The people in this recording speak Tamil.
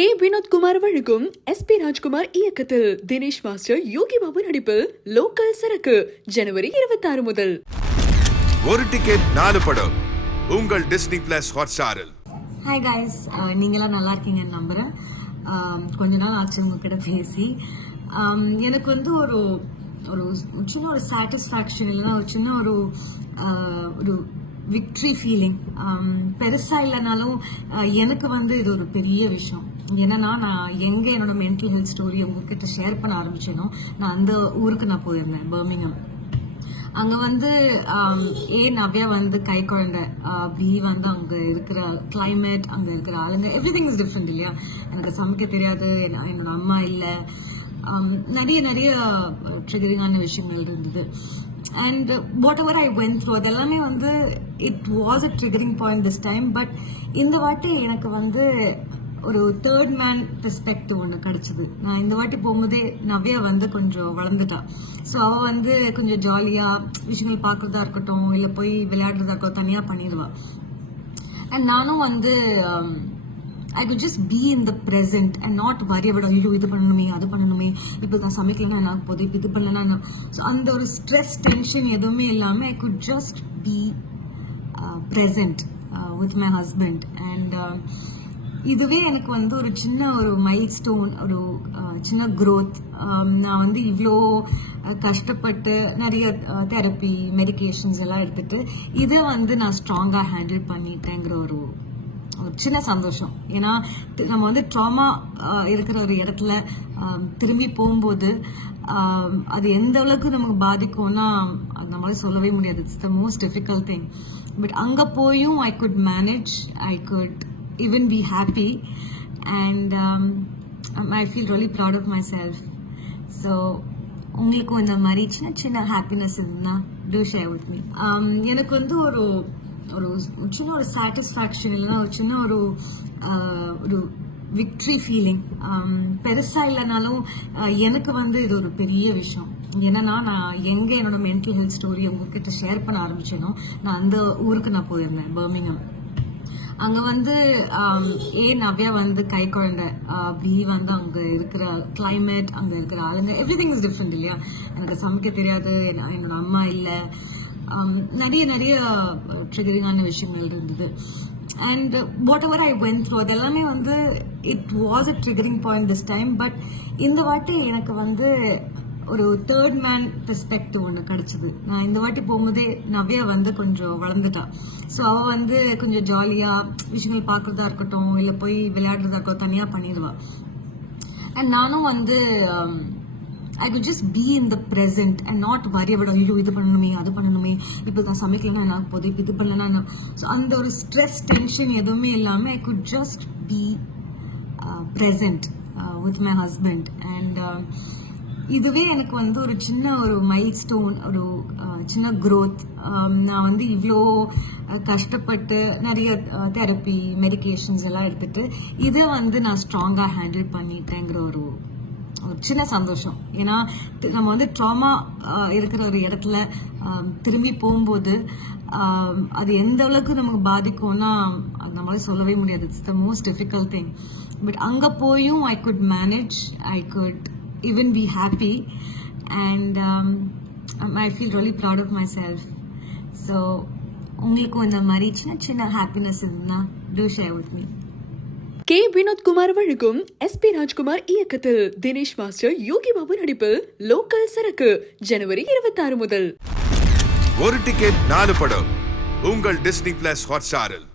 கே. வினோத்குமார் வழங்கும் எஸ். பி. ராஜ்குமார் இயக்கத்தில் தினேஷ் மாஸ்டர் யோகி பாபு நடிப்பில் லோக்கல் சரக்கு ஜனவரி இருபத்தாறு முதல். ஒரு டிக்கெட் நாலு படம். உங்கள் டிஸ்னி பிளஸ் ஹாட்ஸ்டாரில் ஹாய் காய்ஸ் நீங்களாம் நல்லா இருக்கீங்கன்னு நம்புகிறேன் Um, கொஞ்ச நாள் ஆச்சு உங்ககிட்ட பேசி. எனக்கு வந்து ஒரு ஒரு சின்ன ஒரு சாட்டிஸ்ஃபேக்ஷன் இல்லைன்னா ஒரு சின்ன ஒரு ஒரு விக்ட்ரி ஃபீலிங் பெருசாக இல்லைனாலும் எனக்கு வந்து இது ஒரு பெரிய விஷயம். என்னன்னா நான் எங்க என்னோட மென்டல் ஹெல்த் ஸ்டோரி உங்ககிட்ட ஷேர் பண்ண ஆரம்பிச்சேனோ நான் அந்த ஊருக்கு நான் போயிருந்தேன் பர்மிங்கம் அங்க வந்து um, ஏ நவ்யா வந்து கை குழந்தை பி வந்து அங்க இருக்கிற கிளைமேட் அங்க இருக்கிற ஆளுங்க எவ்ரி திங் இஸ் டிஃப்ரெண்ட் இல்லையா? எனக்கு சமைக்க தெரியாது என்னோட அம்மா இல்லை. Um, நிறைய நிறைய ட்ரிகரிங்கான விஷயங்கள் இருந்தது. And whatever I went through அது எல்லாமே வந்து it was a triggering point this time but இந்த வாட்டி எனக்கு வந்து ஒரு தேர்ட் மேன் பெர்ஸ்பெக்டிவ் ஒன்று கிடச்சிது. நான் இந்த வாட்டி போகும்போதே நவ்யா வந்து கொஞ்சம் வளர்ந்துட்டா. ஸோ அவள் வந்து கொஞ்சம் ஜாலியாக விஷயங்கள் பார்க்குறதா இருக்கட்டும் இல்லை போய் விளையாடுறதா இருக்கட்டும் தனியாக பண்ணிடுவாள் அண்ட் நானும் வந்து um, I could just be in the present and not worry விட ஐயோ இது பண்ணணுமே அது பண்ணணுமே இப்போ நான் சமைக்கலாம் என்ன போதும் போகுது? இப்போ இது பண்ணலன்னா என்ன? ஸோ அந்த ஒரு ஸ்ட்ரெஸ் டென்ஷன் எதுவுமே இல்லாமல் I could just be present with my husband and இதுவே எனக்கு வந்து ஒரு சின்ன ஒரு மைல் ஸ்டோன் ஒரு uh, சின்ன க்ரோத் um, நான் வந்து இவ்வளோ uh, கஷ்டப்பட்டு நிறைய uh, தெரப்பி மெடிகேஷன்ஸ் எல்லாம் எடுத்துகிட்டு இதை வந்து நான் ஸ்ட்ராங்காக ஹேண்டில் பண்ணிட்டேங்கிற ஒரு ஒரு சின்ன சந்தோஷம். ஏன்னா நம்ம வந்து ட்ராமா இருக்கிற ஒரு இடத்துல திரும்பி போகும்போது அது எந்த அளவுக்கு நமக்கு பாதிக்கும்னா அது நம்மளால சொல்லவே முடியாது. It's the most difficult thing but அங்கே போயும் I could manage I could even be happy and I feel really proud of myself so உங்களுக்கும் இந்த மாதிரி சின்ன சின்ன ஹாப்பினஸ் இருந்தால் டூ ஷேர் வித் மீ எனக்கு வந்து ஒரு ஒரு சின்ன ஒரு சாட்டிஸ்ஃபேக்ஷன் இல்லைன்னா ஒரு சின்ன ஒரு ஒரு விக்ட்ரி ஃபீலிங் பெருசாக இல்லைனாலும் எனக்கு வந்து இது ஒரு பெரிய விஷயம். என்னன்னா நான் எங்க என்னோட மென்டல் ஹெல்த் ஸ்டோரி உங்ககிட்ட ஷேர் பண்ண ஆரம்பிச்சேனோ நான் அந்த ஊருக்கு நான் போயிருந்தேன் பர்மிங்ஹாம் அங்க வந்து ஏ நவ்யா வந்து கை குழந்தை பி வந்து அங்க இருக்கிற கிளைமேட் அங்க இருக்கிற ஆளுங்க எவ்ரி திங் இஸ் டிஃப்ரெண்ட் இல்லையா? எனக்கு சமைக்க தெரியாது என்னோட அம்மா இல்லை. நிறைய நிறைய ட்ரிகரிங்கான விஷயங்கள் இருந்தது. And whatever I went through அது எல்லாமே வந்து it was a triggering point this time but இந்த வாட்டி எனக்கு வந்து ஒரு தேர்ட் மேன் பெர்ஸ்பெக்டிவ் ஒன்று கிடச்சிது. நான் இந்த வாட்டி போகும்போதே நவ்யா வந்து கொஞ்சம் வளர்ந்துட்டான் ஸோ அவள் வந்து கொஞ்சம் ஜாலியாக விஷயங்கள் பார்க்குறதா இருக்கட்டும் இல்லை போய் விளையாடுறதா இருக்கட்டும் தனியாக பண்ணிடுவாள் அண்ட் நானும் வந்து I will just be in the present and not worry விட ஐயோ இது பண்ணணுமே அது பண்ணணுமே இப்போ நான் சமைக்கலனா என்ன போகுது இப்போ இது பண்ணலன்னா ஸோ அந்த ஒரு ஸ்ட்ரெஸ் டென்ஷன் எதுவுமே இல்லாமல் I could just be present with my husband and இதுவே எனக்கு வந்து ஒரு சின்ன ஒரு மைல் ஸ்டோன் ஒரு uh, சின்ன க்ரோத் um, நான் வந்து இவ்வளோ uh, கஷ்டப்பட்டு நிறைய uh, தெரப்பி மெடிகேஷன்ஸ் எல்லாம் எடுத்துகிட்டு இதை வந்து நான் ஸ்ட்ராங்காக ஹேண்டில் பண்ணிட்டேங்கிற ஒரு ஒரு சின்ன சந்தோஷம். ஏன்னா நம்ம வந்து ட்ராமா இருக்கிற ஒரு இடத்துல திரும்பி போகும்போது அது எந்த அளவுக்கு நமக்கு பாதிக்கும்னா அது நம்மளால சொல்லவே முடியாது. It's the most difficult thing but அங்கே போயும் I could manage I could even be happy and I feel really proud of myself so உங்களுக்கும் இந்த மாதிரி சின்ன சின்ன ஹாப்பினஸ் இருந்தால் to share with me K. Vinodkumar வழங்கும் எஸ். பி. ராஜ்குமார் இயக்கத்தில் தினேஷ் மாஸ்டர் யோகி பாபு நடிப்பில் லோக்கல் சரக்கு ஜனவரி இருபத்தாறு முதல். ஒரு டிக்கெட் நாலு படம். உங்கள் டிஸ்னி பிளஸ் ஹாட்ஸ்டாரில்